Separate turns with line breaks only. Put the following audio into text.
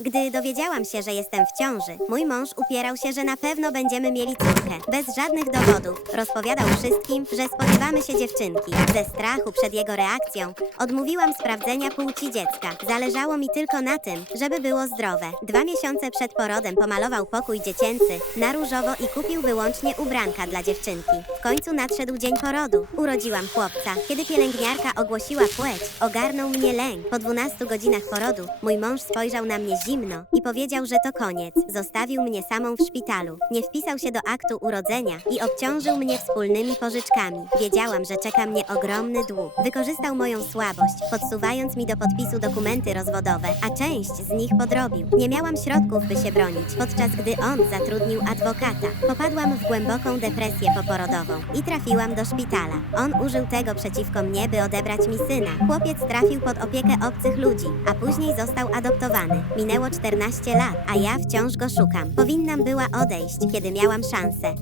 Gdy dowiedziałam się, że jestem w ciąży, mój mąż upierał się, że na pewno będziemy mieli córkę. Bez żadnych dowodów. Rozpowiadał wszystkim, że spodziewamy się dziewczynki. Ze strachu przed jego reakcją odmówiłam sprawdzenia płci dziecka. Zależało mi tylko na tym, żeby było zdrowe. Dwa miesiące przed porodem pomalował pokój dziecięcy na różowo i kupił wyłącznie ubranka dla dziewczynki. W końcu nadszedł dzień porodu. Urodziłam chłopca. Kiedy pielęgniarka ogłosiła płeć, ogarnął mnie lęk. Po 12 godzinach porodu mój mąż spojrzał na mnie zimno i powiedział, że to koniec. Zostawił mnie samą w szpitalu. Nie wpisał się do aktu urodzenia i obciążył mnie wspólnymi pożyczkami. Wiedziałam, że czeka mnie ogromny dług. Wykorzystał moją słabość, podsuwając mi do podpisu dokumenty rozwodowe, a część z nich podrobił. Nie miałam środków, by się bronić, podczas gdy on zatrudnił adwokata. Popadłam w głęboką depresję poporodową i trafiłam do szpitala. On użył tego przeciwko mnie, by odebrać mi syna. Chłopiec trafił pod opiekę obcych ludzi, a później został adoptowany. Minęło 14 lat, a ja wciąż go szukam. Powinnam była odejść, kiedy miałam szansę.